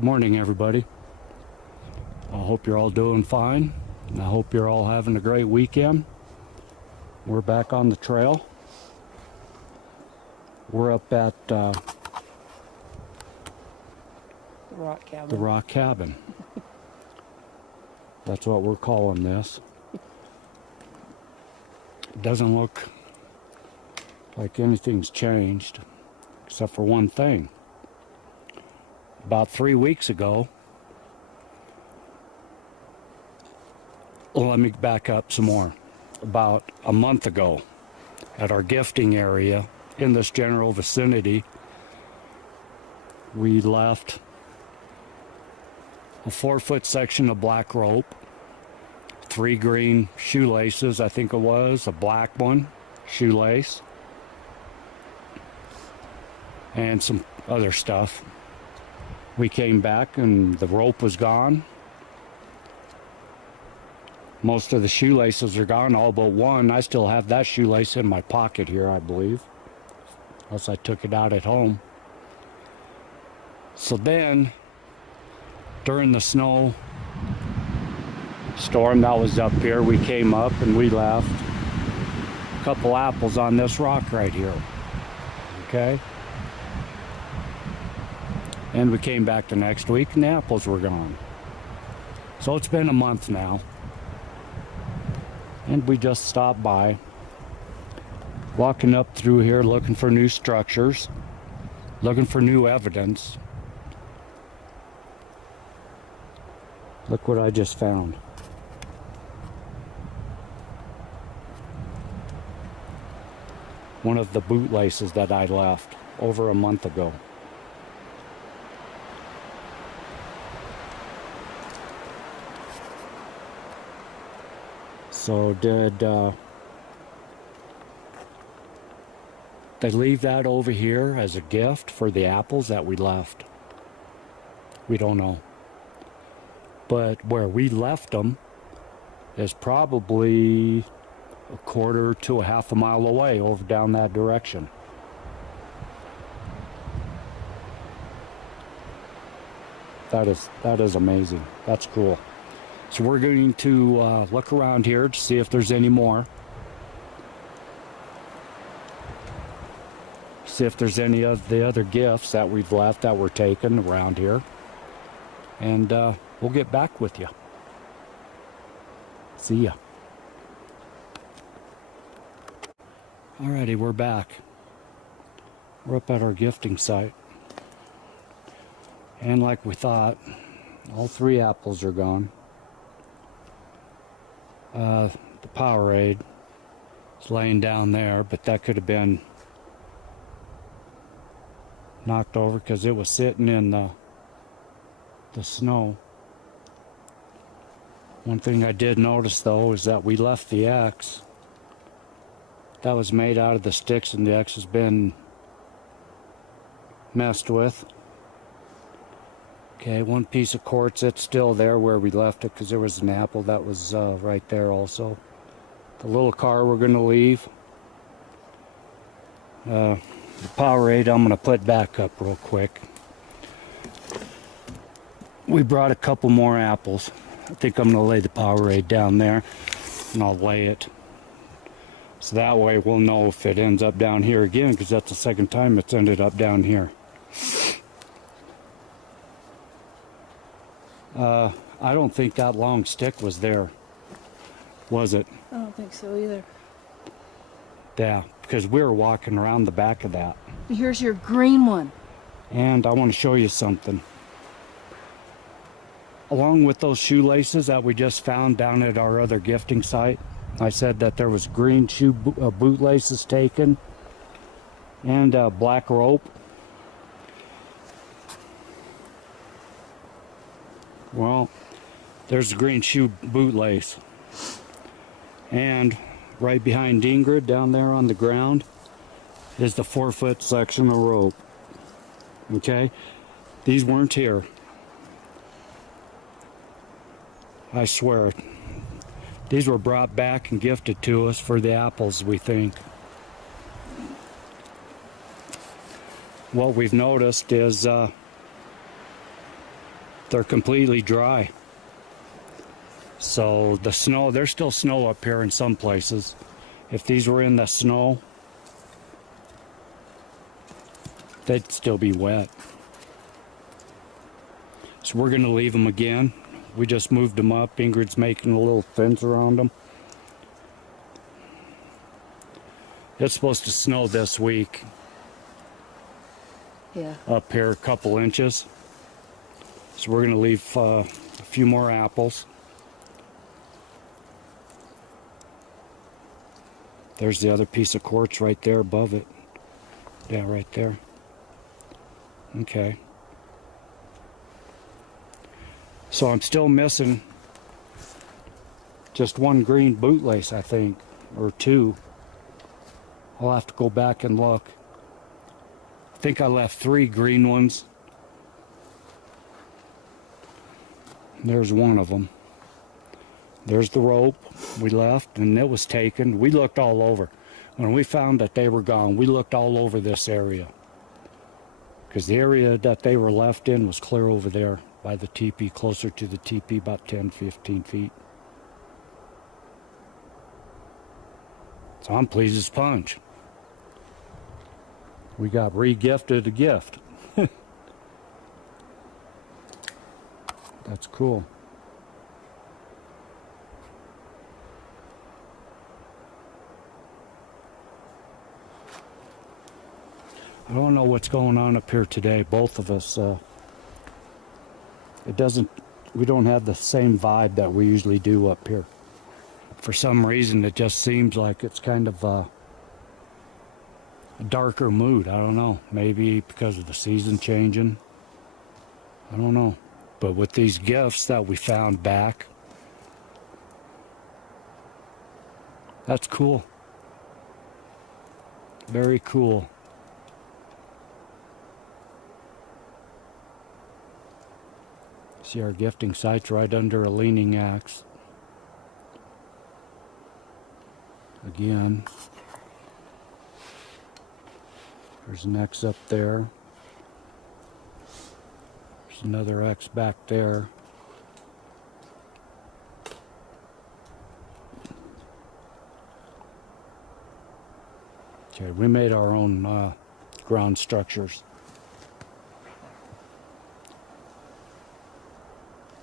Good morning, everybody. I hope you're all doing fine. I hope you're all having a great weekend. We're back on the trail. We're up at The rock cabin. the rock cabin. That's what we're calling this. It doesn't look like anything's changed, except for one thing. About 3 weeks ago, let me back up some more. About a month ago, at our gifting area in this general vicinity, we left a 4-foot section of black rope, 3 green shoelaces, I think it was, a black one, shoelace, and some other stuff. We came back and the rope was gone. Most of the shoelaces are gone, all but one. I still have that shoelace in my pocket here, I believe. Unless I took it out at home. So then, during the snow storm that was up here, we came up and we left a couple apples on this rock right here. Okay? And we came back the next week and the apples were gone. So it's been a month now. And we just stopped by, walking up through here looking for new structures, looking for new evidence. Look what I just found. One of the bootlaces that I left over a month ago. So did they leave that over here as a gift for the apples that we left? We don't know. But where we left them is probably a quarter to a half a mile away over down that direction. That is amazing. That's cool. So we're going to look around here to see if there's any more. See if there's any of the other gifts that we've left that were taken around here. And we'll get back with you. See ya. Alrighty, we're back. We're up at our gifting site. And like we thought, all 3 apples are gone. The Powerade is laying down there, but that could have been knocked over because it was sitting in the snow. One thing I did notice though is that we left the X. That was made out of the sticks and the X has been messed with. Okay, one piece of quartz, it's still there where we left it because there was an apple that was right there also. The little car we're going to leave. The Powerade I'm going to put back up real quick. We brought a couple more apples. I think I'm going to lay the Powerade down there and I'll lay it. So that way we'll know if it ends up down here again because that's the second time it's ended up down here. I don't think that long stick was there, was it? I don't think so either. Yeah, because we were walking around the back of that. Here's your green one. And I want to show you something. Along with those shoelaces that we just found down at our other gifting site, I said that there was green bootlaces taken and black rope. Well, there's a green shoe bootlace. And right behind Ingrid down there on the ground is the 4-foot section of rope. Okay? These weren't here. I swear. These were brought back and gifted to us for the apples, we think. What we've noticed is they're completely dry. So the snow, there's still snow up here in some places. If these were in the snow, they'd still be wet. So we're going to leave them again. We just moved them up. Ingrid's making a little fence around them. It's supposed to snow this week. Yeah. Up here a couple inches. So we're going to leave a few more apples. There's the other piece of quartz right there above it. Yeah, right there. Okay. So I'm still missing just one green bootlace, I think, or two. I'll have to go back and look. I think I left 3 green ones. There's one of them. There's the rope we left, and it was taken. We looked all over. When we found that they were gone, we looked all over this area. Because the area that they were left in was clear over there by the teepee, closer to the teepee, about 10, 15 feet. So I'm pleased as punch. We got re-gifted a gift. That's cool. I don't know what's going on up here today. Both of us, we don't have the same vibe that we usually do up here. For some reason, it just seems like it's kind of a darker mood. I don't know. Maybe because of the season changing. I don't know. But with these gifts that we found back, that's cool. Very cool. See our gifting site's right under a leaning axe. Again. There's an X up there. There's another X back there. Okay, we made our own ground structures.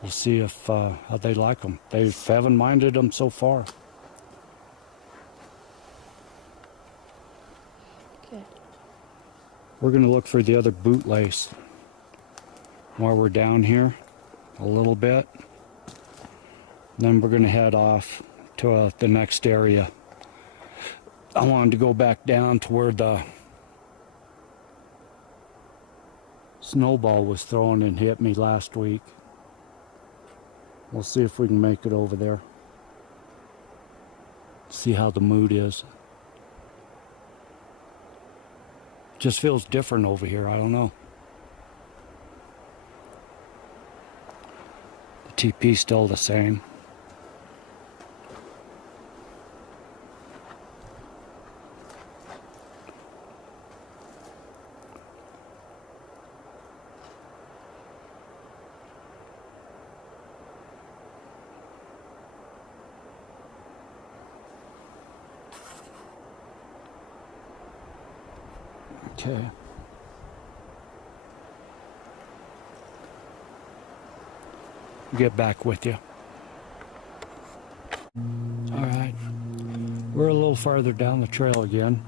We'll see if how they like them. They haven't minded them so far. Okay. We're going to look for the other bootlace while we're down here a little bit. Then we're going to head off to the next area. I wanted to go back down to where the snowball was thrown and hit me last week. We'll see if we can make it over there. See how the mood is. Just feels different over here. I don't know. The TP's still the same. Okay. Get back with you. All right. We're a little farther down the trail again.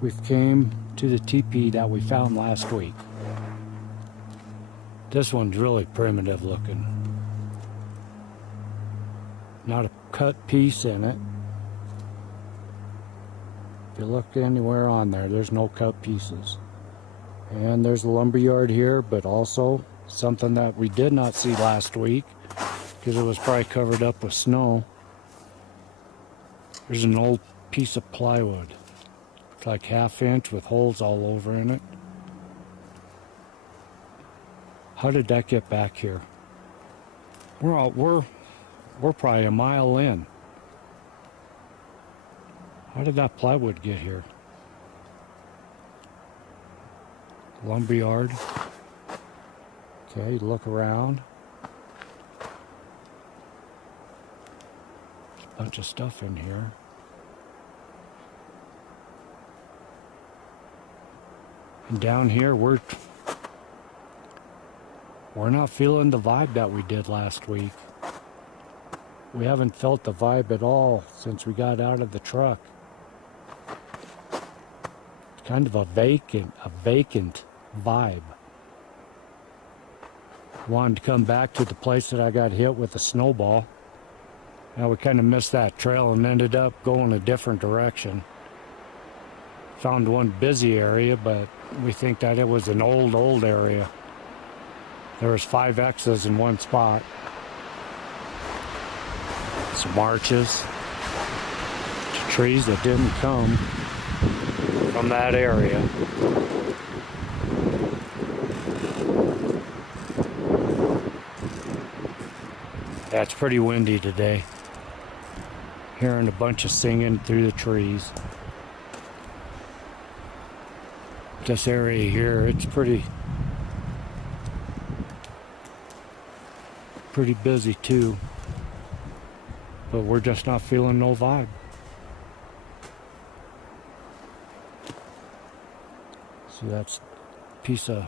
We've came to the teepee that we found last week. This one's really primitive looking. Not a cut piece in it. If you look anywhere on there, there's no cut pieces. And there's a lumber yard here, but also something that we did not see last week because it was probably covered up with snow. There's an old piece of plywood. It's like 1/2 inch with holes all over in it. How did that get back here? We're probably a mile in. How did that plywood get here? Lumberyard. Okay, look around. There's a bunch of stuff in here. And down here, we're not feeling the vibe that we did last week. We haven't felt the vibe at all since we got out of the truck. It's kind of a vacant vibe. Wanted to come back to the place that I got hit with a snowball. Now we kind of missed that trail and ended up going a different direction. Found one busy area, but we think that it was an old area. There was 5 X's in one spot. Some arches. Trees that didn't come from that area. Yeah, it's pretty windy today. Hearing a bunch of singing through the trees. This area here, it's pretty busy too. But we're just not feeling no vibe. See, that's a piece of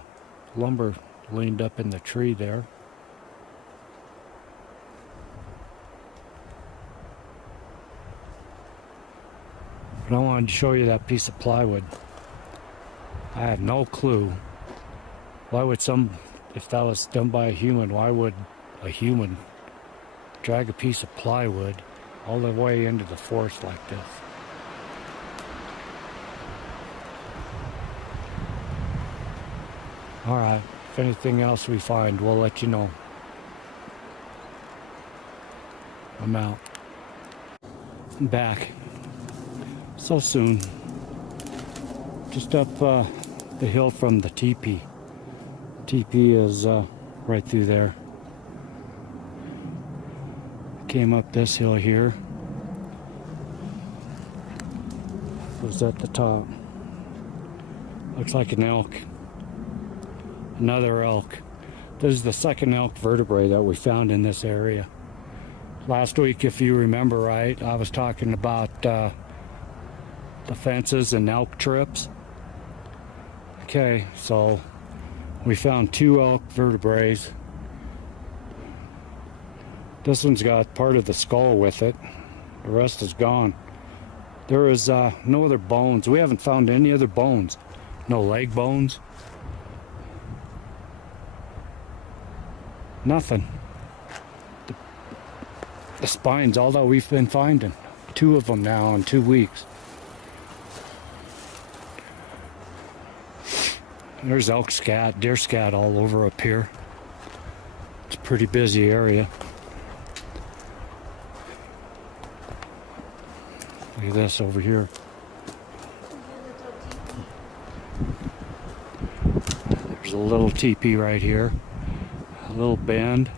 lumber leaned up in the tree there. But I wanted to show you that piece of plywood. I have no clue. Why would if that was done by a human, why would a human drag a piece of plywood all the way into the forest like this? Alright, if anything else we find, we'll let you know. I'm out. I'm back. So soon. Just up the hill from the teepee. Teepee is right through there. Came up this hill here. Was at the top. Looks like an elk. Another elk. This is the second elk vertebrae that we found in this area. Last week, if you remember right, I was talking about the fences and elk trips. Okay, so we found 2 elk vertebrae. This one's got part of the skull with it. The rest is gone. There is no other bones. We haven't found any other bones. No leg bones. Nothing. The spine's all that we've been finding. 2 of them now in 2 weeks. There's elk scat, deer scat all over up here. It's a pretty busy area. Look at this over here. There's a little teepee right here. A little bend.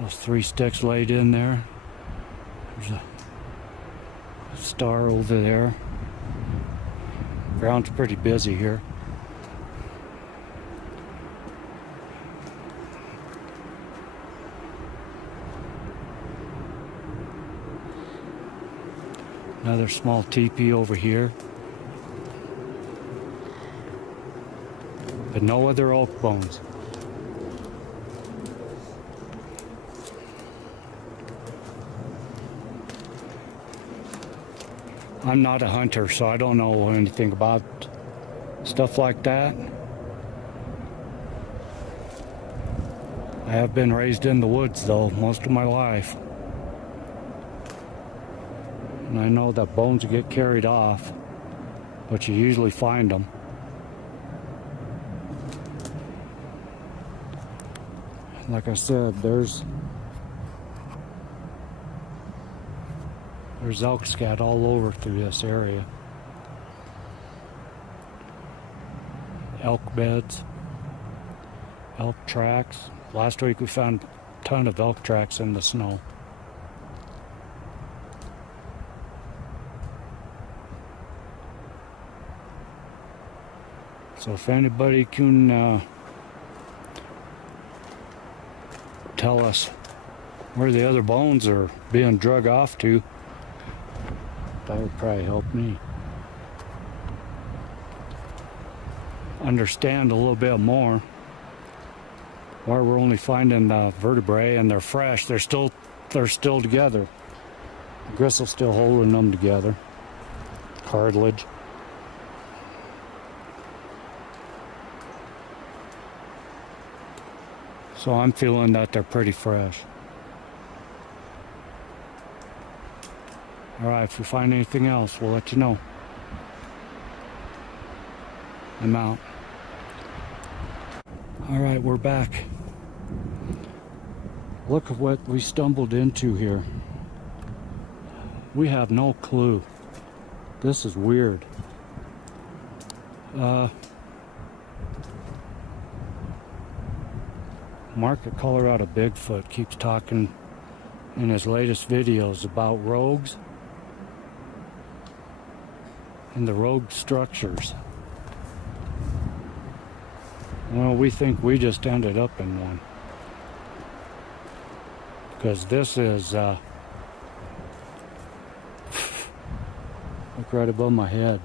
Those 3 sticks laid in there. There's a star over there. Ground's pretty busy here. Another small teepee over here. But no other elk bones. I'm not a hunter, so I don't know anything about stuff like that. I have been raised in the woods, though, most of my life. And I know that bones get carried off, but you usually find them. Like I said, there's elk scat all over through this area. Elk beds, elk tracks. Last week we found a ton of elk tracks in the snow. So if anybody can tell us where the other bones are being drug off to, that would probably help me understand a little bit more why we're only finding vertebrae, and they're fresh. They're still together. The gristle's still holding them together. Cartilage. So I'm feeling that they're pretty fresh. All right, if we find anything else, we'll let you know. I'm out. All right, we're back. Look at what we stumbled into here. We have no clue. This is weird. Mark at Colorado Bigfoot keeps talking in his latest videos about rogues and the rogue structures. Well, we think we just ended up in one. Because this is, look right above my head.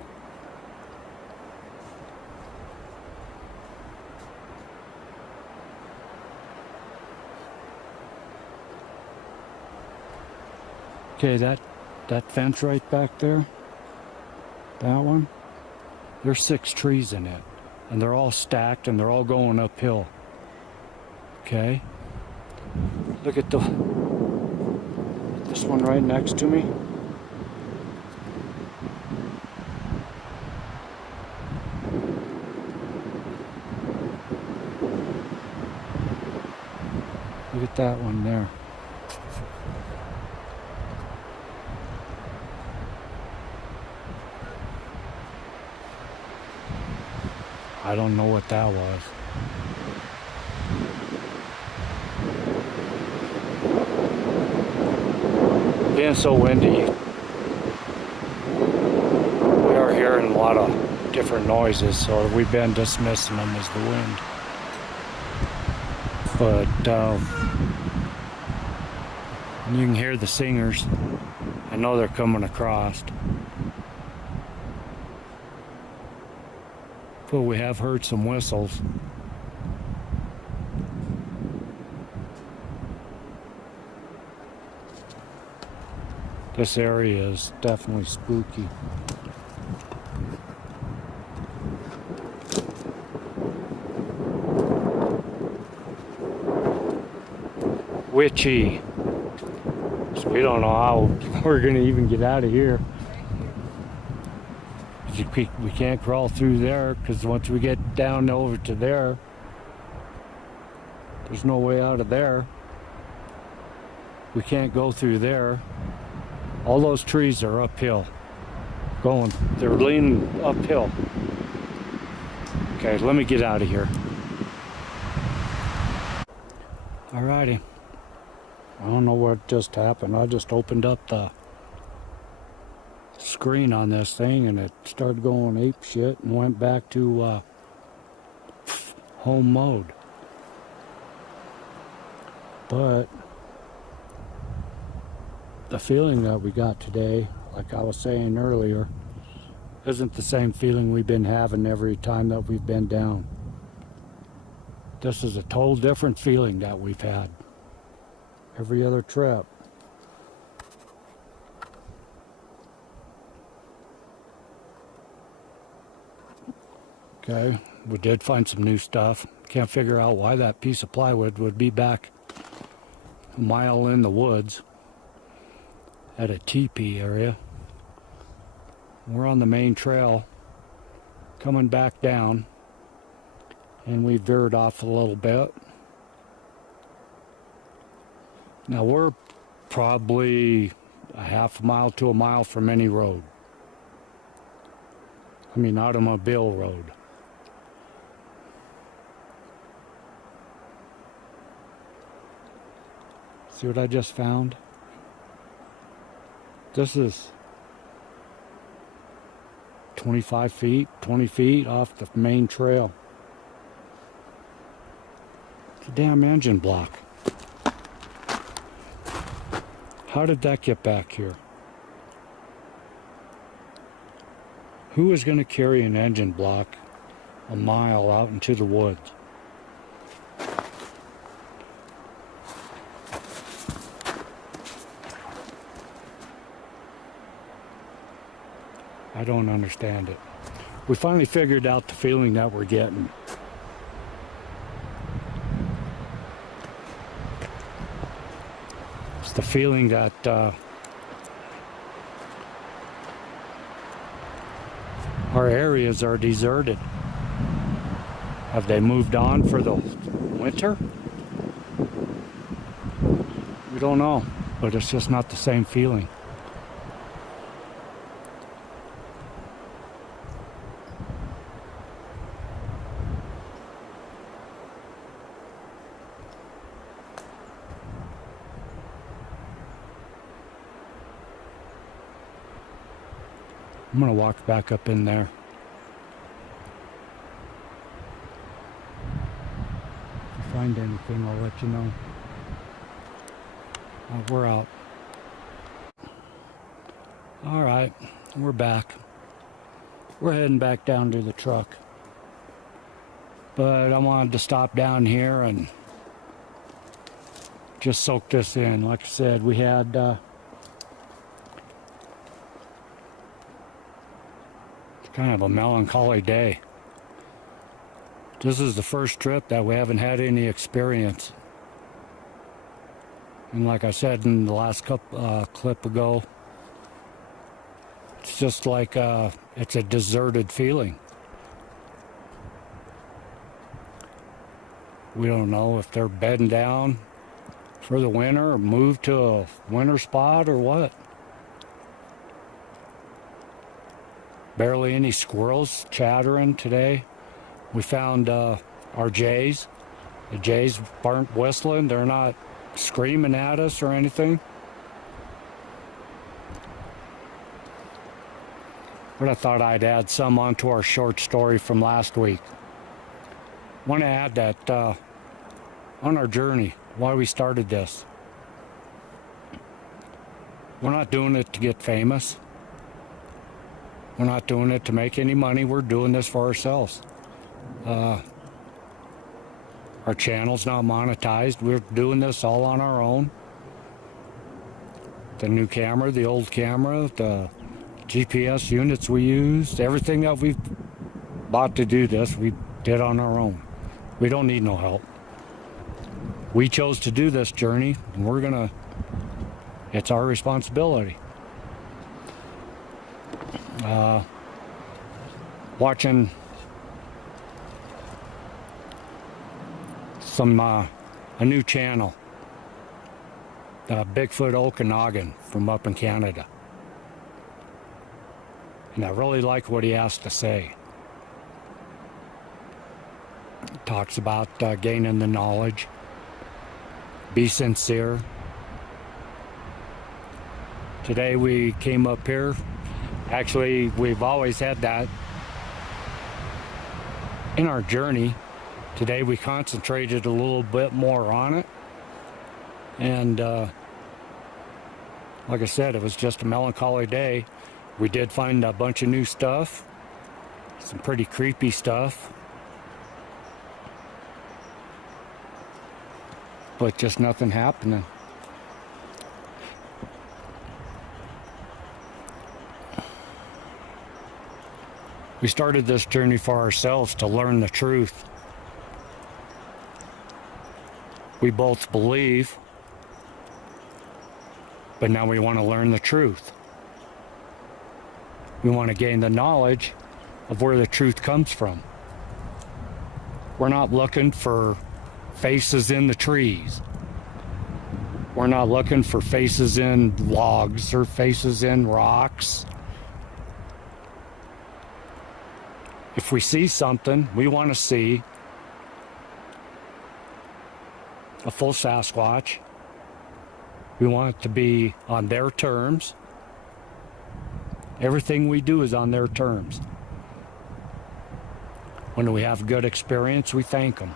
Okay, that fence right back there, that one, there's 6 trees in it. And they're all stacked and they're all going uphill. Okay? Look at this one right next to me. Look at that one there. I don't know what that was. Being so windy, we are hearing a lot of different noises, so we've been dismissing them as the wind. But you can hear the singers. I know they're coming across. But we have heard some whistles. This area is definitely spooky. Witchy. So we don't know how we're gonna even get out of here. We can't crawl through there because once we get down over to there, there's no way out of there. We can't go through there. All those trees are uphill. They're leaning uphill. Okay, let me get out of here. Alrighty. I don't know what just happened. I just opened up the screen on this thing and it started going ape shit and went back to home mode. But the feeling that we got today, like I was saying earlier, isn't the same feeling we've been having every time that we've been down. This is a total different feeling that we've had every other trip. Okay, we did find some new stuff. Can't figure out why that piece of plywood would be back a mile in the woods at a teepee area. We're on the main trail coming back down and we veered off a little bit. Now we're probably a half a mile to a mile from any road. I mean automobile road. See what I just found? This is 25 feet, 20 feet off the main trail. It's a damn engine block. How did that get back here? Who is going to carry an engine block a mile out into the woods? I don't understand it. We finally figured out the feeling that we're getting. It's the feeling that our areas are deserted. Have they moved on for the winter? We don't know, but it's just not the same feeling. I'm gonna walk back up in there. If I find anything, I'll let you know. We're out. All right, we're back. We're heading back down to the truck. But I wanted to stop down here and just soak this in. Like I said, we had kind of a melancholy day. This is the first trip that we haven't had any experience. And like I said in the last clip ago, it's just like it's a deserted feeling. We don't know if they're bedding down for the winter or moved to a winter spot or what. Barely any squirrels chattering today. We found our jays. The jays aren't whistling. They're not screaming at us or anything. But I thought I'd add some onto our short story from last week. I want to add that on our journey, why we started this. We're not doing it to get famous. We're not doing it to make any money. We're doing this for ourselves. Our channel's not monetized. We're doing this all on our own. The new camera, the old camera, the GPS units we used, everything that we've bought to do this, we did on our own. We don't need no help. We chose to do this journey, and it's our responsibility. Watching a new channel, Bigfoot Okanagan from up in Canada, and I really like what he has to say. He talks about gaining the knowledge, be sincere. Today we came up here. Actually, we've always had that in our journey. Today we concentrated a little bit more on it. And like I said, it was just a melancholy day. We did find a bunch of new stuff, some pretty creepy stuff, but just nothing happening. We started this journey for ourselves to learn the truth. We both believe, but now we want to learn the truth. We want to gain the knowledge of where the truth comes from. We're not looking for faces in the trees. We're not looking for faces in logs or faces in rocks. If we see something, we want to see a full Sasquatch. We want it to be on their terms. Everything we do is on their terms. When we have good experience, we thank them.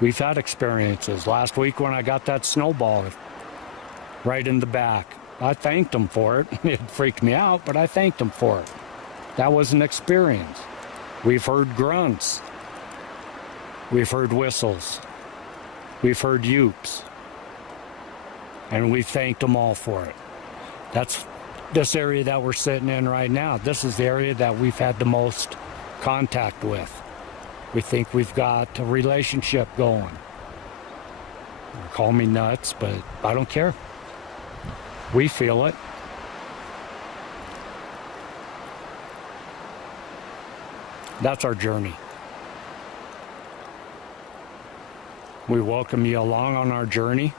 We've had experiences. Last week when I got that snowball right in the back, I thanked them for it. It freaked me out, but I thanked them for it. That was an experience. We've heard grunts. We've heard whistles. We've heard yoops. And we thanked them all for it. That's this area that we're sitting in right now. This is the area that we've had the most contact with. We think we've got a relationship going. Call me nuts, but I don't care. We feel it. That's our journey. We welcome you along on our journey.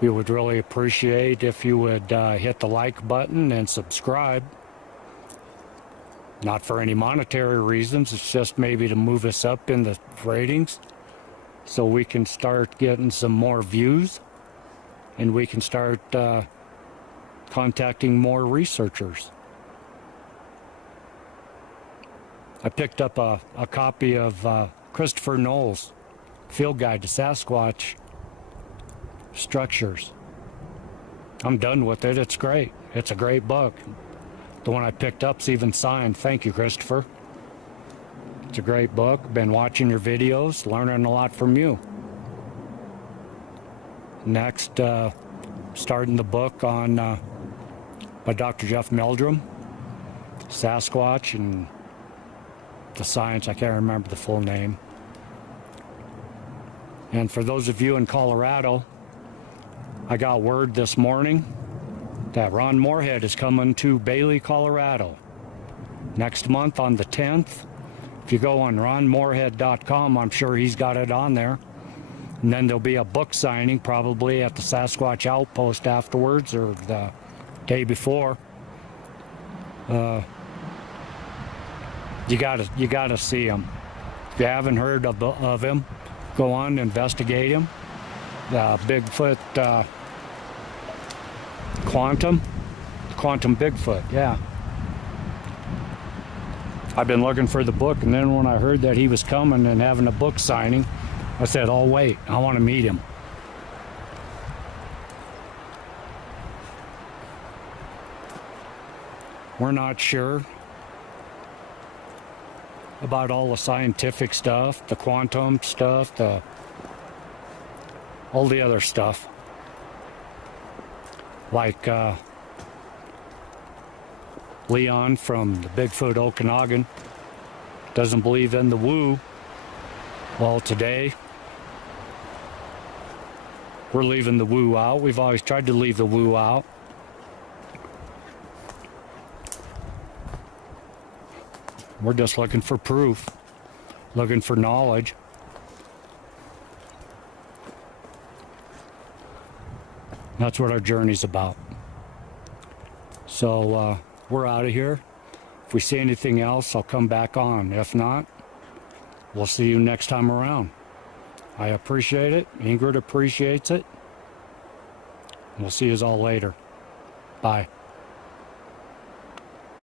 We would really appreciate if you would hit the like button and subscribe. Not for any monetary reasons, it's just maybe to move us up in the ratings so we can start getting some more views and we can start contacting more researchers. I picked up a copy of Christopher Knowles' Field Guide to Sasquatch Structures. I'm done with it. It's great. It's a great book. The one I picked up's even signed. Thank you, Christopher. It's a great book. Been watching your videos, learning a lot from you. Next, starting the book on by Dr. Jeff Meldrum, Sasquatch and the science. I can't remember the full name. And for those of you in Colorado, I got word this morning that Ron Moorhead is coming to Bailey, Colorado next month on the 10th. If you go on ronmoorhead.com, I'm sure he's got it on there. And then there'll be a book signing probably at the Sasquatch Outpost afterwards or the day before. You gotta see him. If you haven't heard of him, go on, investigate him. Bigfoot Quantum Bigfoot, yeah. I've been looking for the book, and then when I heard that he was coming and having a book signing, I said, oh wait, I want to meet him. We're not sure about all the scientific stuff, the quantum stuff, all the other stuff. Like Leon from the Bigfoot Okanagan doesn't believe in the woo. Well, today we're leaving the woo out. We've always tried to leave the woo out. We're just looking for proof, looking for knowledge. That's what our journey's about. So we're out of here. If we see anything else, I'll come back on. If not, we'll see you next time around. I appreciate it. Ingrid appreciates it. We'll see you all later. Bye.